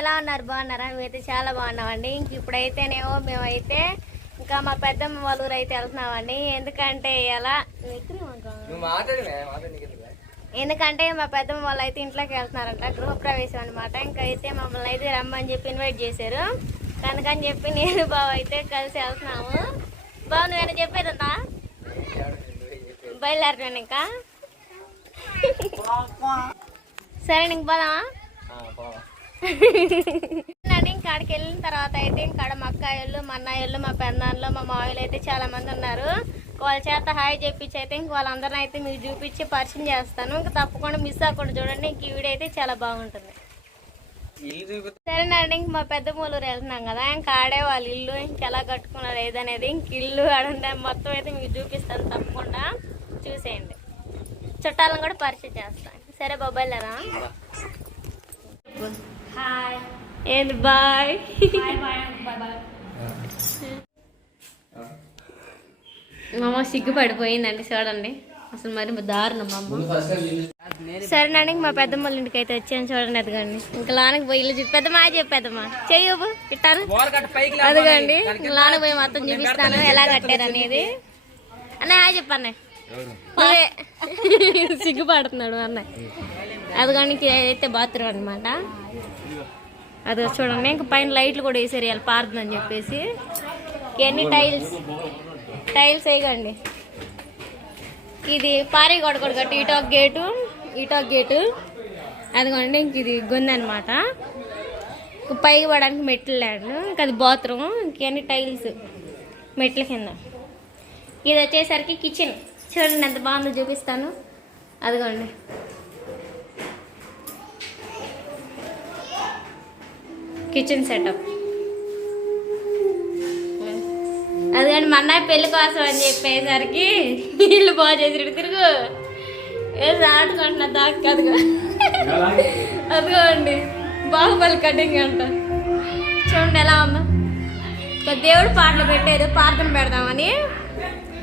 ఎలా ఉన్నారు? బాగున్నారా? మేమైతే చాలా బాగున్నామండి. ఇంక ఇప్పుడైతేనేమో మేమైతే ఇంకా మా పెద్దమ్మ వాళ్ళ ఊరు అయితే వెళ్తున్నామండి. ఎందుకంటే ఎలా? ఎందుకంటే మా పెద్దమ్మ వాళ్ళు అయితే ఇంట్లోకి వెళ్తున్నారంట గృహప్రవేశం అనమాట ఇంకా అయితే మమ్మల్ని అయితే రమ్మని చెప్పి ఇన్వైట్ చేశారు. కనుకని చెప్పి నేను బావ అయితే కలిసి వెళ్తున్నాము. బావ నువ్వేనా చెప్పేదన్నా బయలుదేరుతాను ఇంకా. సరే నీకు పోదామా? నన్ను ఇంకా వెళ్ళిన తర్వాత అయితే ఇంకా మా అక్కాయిళ్ళు మా అన్నయ్యళ్ళు మా పెన్నాళ్ళు మా మావయ్యలు అయితే చాలా మంది ఉన్నారు. వాళ్ళ చేత హాయ్ చెప్పించి అయితే ఇంక వాళ్ళందరిని అయితే మీకు చూపించి పరిచయం చేస్తాను. ఇంకా తప్పకుండా మిస్ అవ్వకుండా చూడండి ఇంక ఈ వీడియో అయితే చాలా బాగుంటుంది. సరేనండి ఇంక మా పెద్ద మూలూరు వెళ్తున్నాం కదా ఇంకా ఆడే వాళ్ళ ఇల్లు ఇంక ఎలా కట్టుకున్నారు ఏదనేది ఇంక ఇల్లు ఆడంటే మొత్తం అయితే మీకు చూపిస్తాను తప్పకుండా. చూసేయండి. చుట్టాలను కూడా పరిచయం చేస్తాను. సరే బాబాయ్ లేరా హాయ్ ఏంది బాయ్ మా అమ్మ సిగ్గుపడిపోయిందండి చూడండి. అసలు మరి దారుణం అమ్మ సరేనండి ఇంక మా పెద్దమ్మ వాళ్ళ ఇంటికి అయితే వచ్చాను చూడండి అదిగండి. ఇంకా లానకి పోయి ఇల్లు చూపి పెద్దమ్మ చెప్పేద్దమ్మా చెయ్యవు ఇట్టాను. అదిగండి ఇంక లానకి పోయి మొత్తం చూపిస్తాను. ఎలా కట్టారు అనేది. అన్న హాయ్ చెప్పన్నయ్య. సిగ్గుపడుతున్నాడు అన్నయ్య. అదిగండి అయితే బాత్రూమ్ అనమాట అది చూడండి. ఇంకా పైన లైట్లు కూడా వేసారు. ఇలా పారుతుందని చెప్పేసి. ఇవన్నీ టైల్స్. టైల్స్ వేయగండి ఇది పారే కూడా కట్టి. ఇటాక్ గేటు ఇటాక్ గేటు. అదిగోండి ఇంక ఇది గుంది అనమాట పైకి పడడానికి మెట్లు ల్యాండ్. ఇంకా అది బాత్రూమ్. ఇంకన్నీ టైల్స్. మెట్ల కింద. ఇది వచ్చేసరికి కిచెన్. చూడండి ఎంత బాగుందో చూపిస్తాను. అదిగోండి. Kitchen setup. అది మా అన్నయ్య పెళ్ళి కోసం అని చెప్పేసరికి ఇల్లు బాగా చేసి తిరుగు. ఏదో ఆడుకుంటున్నా దాకా అదిగో అదిగోండి బాహుబలి కటింగ్ అంట. చూడండి ఎలా ఉందో. ఇంకా దేవుడు పాటలు పెట్టేది ప్రార్థన పెడదామని.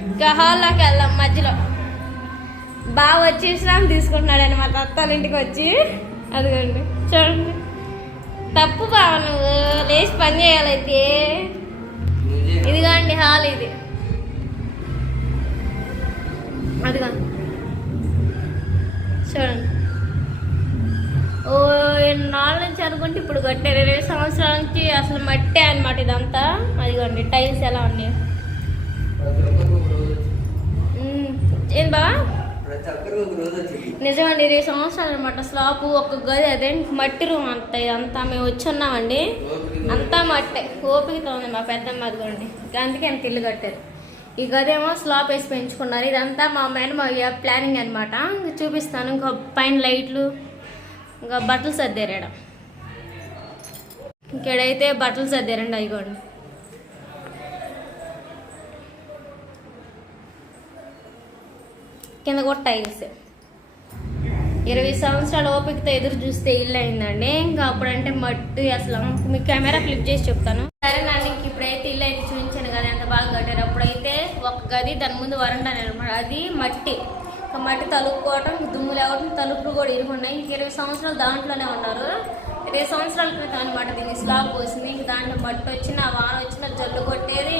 ఇంకా హాల్లోకి వెళ్దాం మధ్యలో. బాగా వచ్చి విశ్రాంతి తీసుకుంటున్నాడు మా తత్తాల ఇంటికి వచ్చి. అదిగోండి చూడండి. తప్పు బావ నువ్వు. లేచి పని చేయాలైతే ఇదిగోండి హాల్ ఇది. అదిగో. చూడండి. ఓ నాలుగు నుంచి అనుకుంటే ఇప్పుడు కట్టారు. ఇరవై సంవత్సరాల నుంచి అసలు మట్టే అనమాట ఇదంతా. అదిగోండి టైల్స్ ఎలా ఉన్నాయి? ఏం బా ప్రతి ఒక్కరికి ఒక రోజు వచ్చింది నిజమండి ఇరవై సంవత్సరాలు అనమాట స్లాప్ ఒక గది అదే మట్టి రూమ్ అంత ఇదంతా మేము వచ్చి ఉన్నామండి. అంతా మట్టే ఓపికతో ఉంది మా పెద్దమ్మ అదిగోండి అందుకే అంత ఇల్లు కట్టారు. ఈ గది ఏమో స్లాబ్ వేసి పెంచుకున్నారు. ఇదంతా మా మేడం ప్లానింగ్ అనమాట చూపిస్తాను ఇంకా పైన లైట్లు ఇంకా బట్టలు సర్దారాడ. ఇక్కడైతే బట్టలు సర్దారండి అదిగోండి కింద కూడా టైల్స్. ఇరవై సంవత్సరాల ఓపికతో ఎదురు చూస్తే ఇల్లు అయిందండి. ఇంకా అప్పుడంటే మట్టి అసలు. మీ కెమెరా క్లిక్ చేసి చెప్తాను. సరే నన్ను ఇంక ఇప్పుడైతే ఇల్లు అయితే చూపించాను కదా ఎంత బాగా కట్టారు. అప్పుడైతే ఒక గది దాని ముందు వరండా అనమాట అది మట్టి. ఇంకా మట్టి తలుపుకోవటం దుమ్ము లేవటం తలుపులు కూడా ఇరుగున్నాయి ఇంక ఇరవై సంవత్సరాలు దాంట్లోనే ఉన్నారు. ఇరవై సంవత్సరాల క్రితం అనమాట దీన్ని స్లాబ్ పోసింది. ఇంక దాంట్లో మట్టి వచ్చిన వాన వచ్చిన జల్లు కొట్టేది.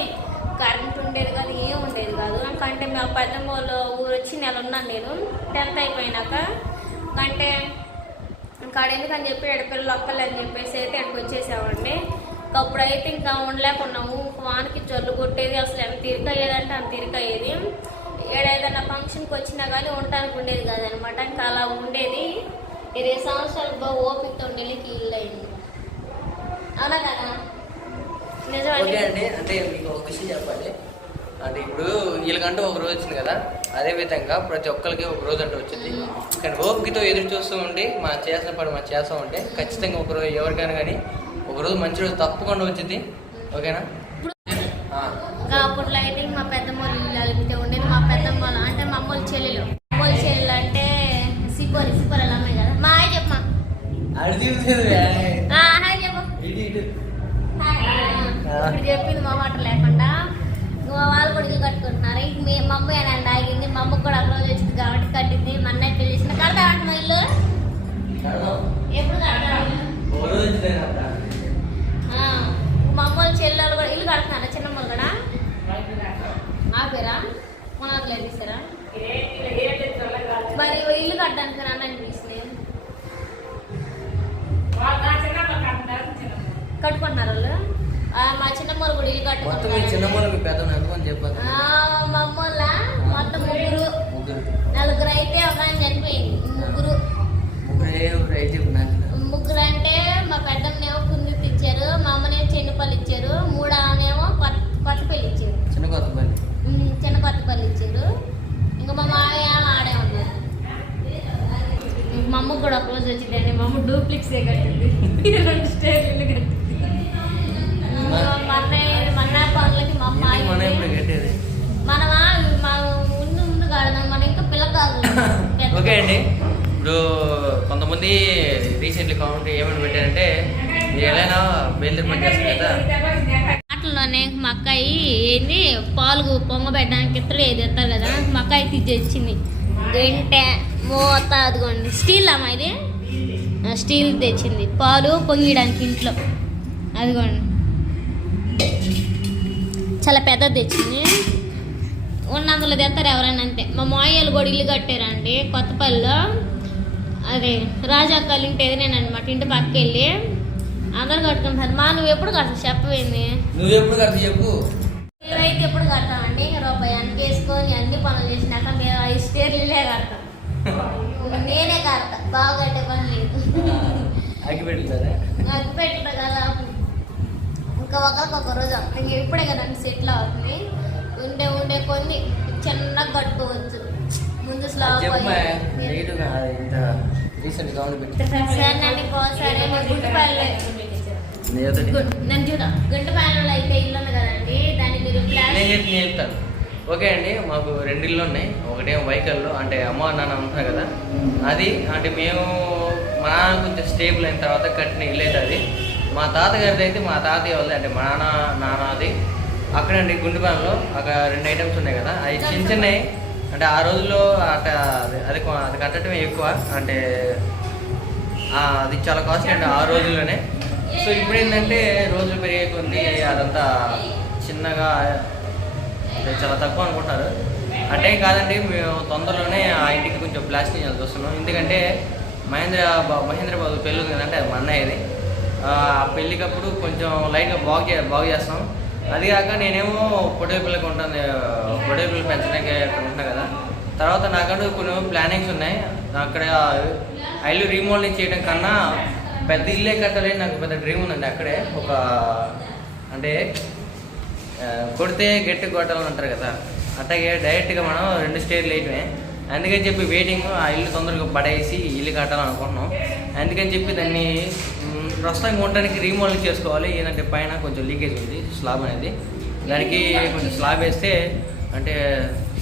కరెంట్ ఉండేది కాదు ఏం ఉండేది కాదు. అంటే మా పెద్దమ్మ వాళ్ళ ఊరు వచ్చి నెల ఉన్నాను నేను. టెన్త్ అయిపోయినాక అంటే ఇంకా ఎందుకని చెప్పి ఎడపిల్లలు ఒక్కలు అని చెప్పేసి అయితే ఇక్కడికి వచ్చేసామండి ఒకప్పుడు అప్పుడైతే ఇంకా ఉండలేకున్నాము వానికి జల్లు కొట్టేది అసలు ఎంత తీరిక అయ్యేదంటే అంత తీరిక అయ్యేది ఏదైనా ఫంక్షన్కి వచ్చినా కానీ ఉండటానికి ఉండేది కాదనమాట. ఇంకా అలా ఉండేది. ఇరవై సంవత్సరాలు బాగా ఓపికతో నెలకి ఇల్లు అయింది అవునా కదా? నిజమండి. అంటే మీకు ఒక విషయం చెప్పాలి. అంటే ఇప్పుడు వీళ్ళకంటూ ఒక రోజు వచ్చింది కదా? అదే విధంగా ప్రతి ఒక్కరికి ఒక రోజు అంటూ వచ్చింది. కానీ ఓపికతో ఎదురు చూస్తూ ఉండి మనం చేసిన పని మనం చేస్తూ ఉంటే ఖచ్చితంగా ఒక రోజు ఎవరికైనా కానీ ఒక రోజు మంచి రోజు తప్పకుండా వచ్చింది. ఓకేనా? అప్పట్లో అయితే మా పెద్దమ్మ ఇల్లు ఉండేది. మా పెద్దమ్మ అంటే మా అమ్మోళ్ళ చెల్లెలు. అమ్మోళ్ళ చెల్లెలు అంటే సిపోలి సిపోలి అమ్మాయి కదా. మా హాయ్ చెప్పమా హాయ్ చెప్పు. చెప్పింది మా మాట లేకుండా. వాళ్ళు కూడా ఇల్లు కట్టుకుంటున్నారు. ఇంక మీ మా అమ్మ అని ఆగింది మా అమ్మకి కూడా అక్కడ వచ్చింది కాబట్టి కట్టింది. మా అన్నయ్య చేసిన కడతా అంట మా ఇల్లు? ఎప్పుడు మా అమ్మ చెల్లెలు కూడా ఇల్లు కడుతున్నారా? చిన్నమ్మలు కూడా? ఆపేరా మనకు లేపిస్తారా మరి ఇల్లు కట్టడానికి అన్న అనిపిస్తుంది కట్టుకుంటున్నారు వాళ్ళు? మా చిన్నమ్మలు కూడా ఇల్లు కట్టుకుంటున్నారు. డూప్లిక్స్ కట్టింది. రెండు కట్టింది. మా అన్నయ్య మా అన్నయ్య పనులకి మా మనం మనమా మా ముందు ముందు మనం ఇంకా పిల్ల కాదు. ఓకే అండి. ఇప్పుడు కొంతమంది రీసెంట్లీ కామెంట్ ఏమని పెట్టారంటే ఎలా బయలుదేరి పని చేస్తారు కదా. మాటల్లోనే మా అక్కాయి ఏంది పాలు పొంగబెట్టడానికి ఇత్తలు ఏది ఎత్తారు కదా మా అక్కాయి తెచ్చింది. గంటె మూత అదిగోండి. స్టీల్ అమ్మా ఇది? స్టీల్ తెచ్చింది. పాలు పొంగియడానికి ఇంట్లో. అదిగోండి. చాలా పెద్దది తెచ్చింది. ఉన్నందులో తెస్తారు ఎవరైనా అంతే. మా మాయలు కూడా ఇల్లు కట్టారండి కొత్తపల్లిలో అదే రాజాక్కలు ఇంటి ఎదురేనమాట ఇంటి పక్కకి వెళ్ళి అందరు కట్టుకుంటారు మా నువ్వు ఎప్పుడు కడతావు? చెప్పవేంది? నువ్వు ఎప్పుడు కట్టి చెప్పు. మేమైతే ఎప్పుడు కడతామండి. రూపాయి అన్ని వేసుకొని అన్ని పనులు చేసినాక మేము ఐదు స్టేర్లే కడతాం. నేనే బాగా లేదు. అగ్గి పెడతారా? నాకు పెట్టిన కదా. ఇంకా ఒకరికి రోజు ఇంకా ఇప్పుడే కదా సెటిల్ అవుతుంది. ఉండే ఉండే కొన్ని చిన్నగా కట్టుకోవచ్చు ముందు స్లాబ్ గుంటుపల్లి అయితే ఇల్లు ఉంది కదండి. దాన్ని మీరు నేను ప్లాన్ ఓకే అండి మాకు రెండు ఇల్లు ఉన్నాయి. ఒకటేమో వైకల్లో అంటే అమ్మ నాన్న ఉంటున్నారు కదా. అది అంటే మేము మా నాన్న కొంచెం స్టేబుల్ అయిన తర్వాత కట్టిన ఇల్లు అయితే అది. మా తాతగారిది అయితే మా తాతయ్య వాళ్ళది అంటే మా నాన్న నాన్నది. అక్కడండి గుండెపాలెంలో అక్కడ రెండు ఐటమ్స్ ఉన్నాయి కదా. అవి చిన్న చిన్నవి. అంటే ఆ రోజుల్లో అట అది అది కట్టడమే ఎక్కువ. అంటే అది చాలా కాస్ట్ అండి ఆ రోజుల్లోనే. సో ఇప్పుడు ఏంటంటే రోజులు పెరిగే కొద్దీ అదంతా చిన్నగా చాలా తక్కువ అనుకుంటున్నారు. అంటే ఏం కాదండి మేము తొందరలోనే ఆ ఇంటికి కొంచెం ప్లాస్టిక్ చేయాల్సి వస్తున్నాం. ఎందుకంటే మహేంద్ర బా- మహేంద్ర బాబు పెళ్ళి ఉంది కదంటే అది మా అన్నయ్యది ఆ పెళ్ళికప్పుడు కొంచెం లైట్గా బాగు చే బాగు చేస్తాం. అది కాక నేనేమో పొడే పిల్లకి ఉంటుంది పొడే పిల్లలు పెంచడానికి ఉంటున్నా కదా. తర్వాత నాకంటూ కొన్ని ప్లానింగ్స్ ఉన్నాయి. అక్కడ ఆ ఇల్లు రీమోడలింగ్ చేయడం కన్నా పెద్ద ఇల్లే కట్టాలని నాకు పెద్ద డ్రీమ్ ఉందండి అక్కడే. ఒక అంటే కొడితే గట్టి కొట్టాలని అంటారు కదా అట్లాగే డైరెక్ట్గా మనం రెండు స్టేర్లు వేయటమే. అందుకని చెప్పి వెయిటింగ్ ఆ ఇల్లు తొందరగా పడేసి ఇల్లు కట్టాలని అనుకుంటున్నాం అందుకని చెప్పి దాన్ని మ్, ప్రస్తుతం ఉండడానికి రీమోడల్ చేసుకోవాలి. ఏంటంటే పైన కొంచెం లీకేజ్ ఉంది స్లాబ్ అనేది. దానికి కొంచెం స్లాబ్ వేస్తే అంటే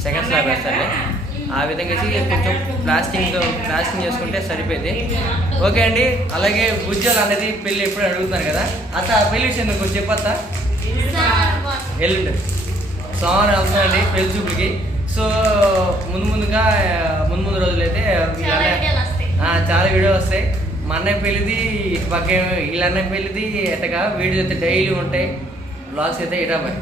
సెకండ్ స్లాబ్ వేస్తారు ఆ విధంగా చేసి కొంచెం ప్లాస్టింగ్ ప్లాస్టింగ్ చేసుకుంటే సరిపోయింది ఓకే అండి. అలాగే గుజ్జలు అనేది పెళ్ళి ఎప్పుడు అడుగుతున్నారు కదా. అత్త పెళ్ళి విషయం కొంచెం చెప్పత్తా ఎల్లుండి. సోమవారం వెళ్తున్నాండి పెళ్ళి చూపులకి. సో ముందు ముందుగా ముందు ముందు రోజులైతే చాలా వీడియోలు వస్తాయి. వీడియో వస్తాయి. మా అన్నయ్య పెళ్ళిది ఇటు పక్క వీళ్ళ అన్నయ్య పెళ్ళిది ఎట్టగా వీడియోస్ అయితే డైలీ ఉంటాయి. బ్లాగ్స్ అయితే ఇటా పోయి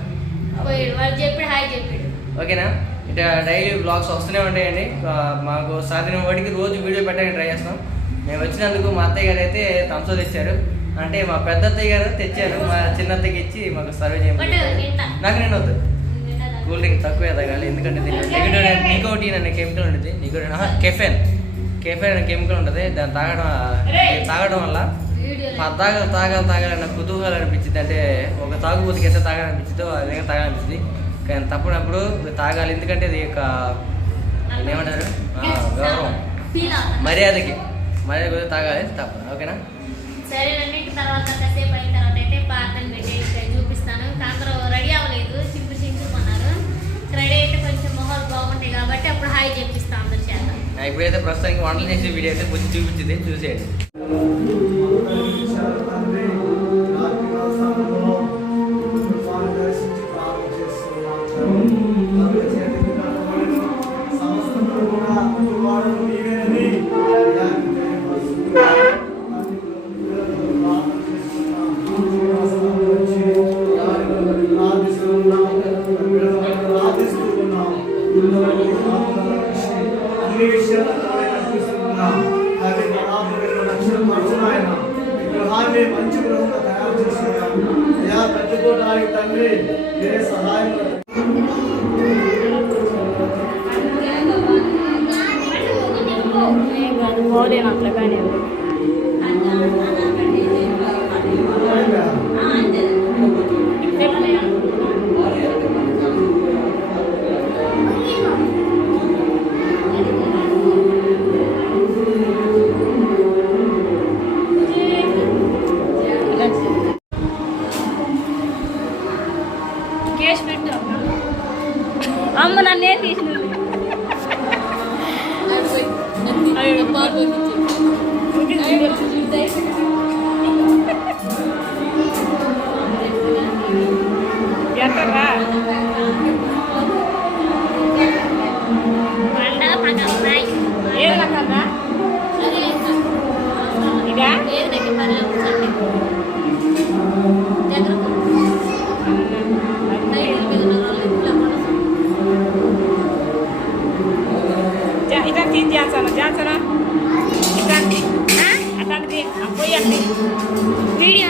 పోయాడు వాడు చెప్పాడు హాయ్ చెప్పాడు. ఓకేనా? ఇట డైలీ బ్లాగ్స్ వస్తూనే ఉంటాయండి. మాకు సాధ్యం వాడికి రోజు వీడియో పెట్టడానికి ట్రై చేస్తాం. మేము వచ్చినందుకు మా అత్తయ్య గారు అయితే థమ్స్అప్ తెచ్చారు. అంటే మా పెద్ద అత్తయ్య గారు తెచ్చారు మా చిన్న అత్తయ్యకి ఇచ్చి మాకు సర్వే చేయమని నాకు నేను వద్దు. కూల్ డ్రింక్ తక్కువ తాగాలి ఎందుకంటే నెగిటివ్ నికోటీన్ అనే కెమికల్ ఉంటుంది నికోటీన్ కెఫెన్. కెఫెన్ అనే కెమికల్ ఉంటుంది దాన్ని తాగడం తాగడం వల్ల తాగాలి తాగాలి తాగాలన్న కుతూహలం అనిపించింది అంటే ఒక తాగుబోతుకి ఎంత తాగాలనిపించిందో ఆ విధంగా తాగాలనిపించింది కానీ తప్పనప్పుడు తాగాలి. ఎందుకంటే ఇది ఒక ఏమంటారు? గౌరవం మర్యాదకి. మర్యాద తాగాలి. తప్ప ఓకేనా? సరేనండి ఇంక తర్వాత కాసేపు అయిన తర్వాత అయితే పాత్రను పెట్టేసి చూపిస్తాను. ఇంకా రెడీ అవ్వలేదు. చింపు చింపుకున్నారు రెడీ అయితే కొంచెం మొహాలు బాగుంటాయి కాబట్టి అప్పుడు హాయ్ చెప్పిస్తాను అందరి చేత ఇప్పుడైతే ప్రస్తుతానికి వంటలు చేసే వీడియో అయితే కొంచెం చూపించింది. చూసేయండి. వారికి తండ్రి మీరే సహాయం అట్లా కానీ வீடியோ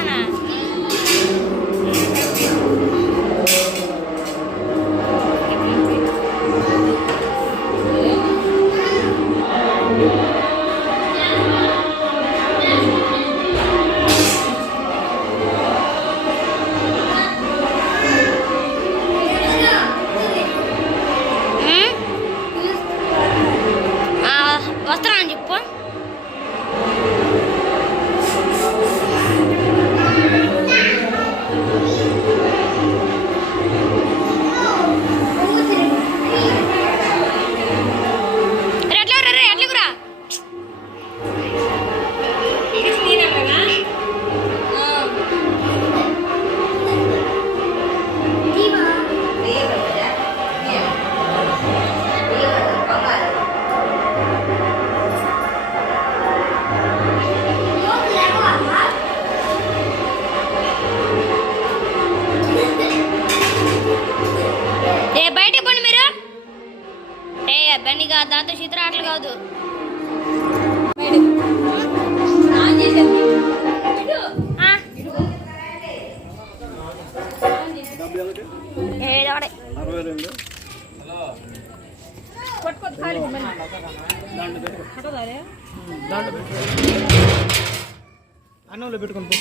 దాంట్లో పెట్టుకోండి అన్నంలో పెట్టుకుంటాం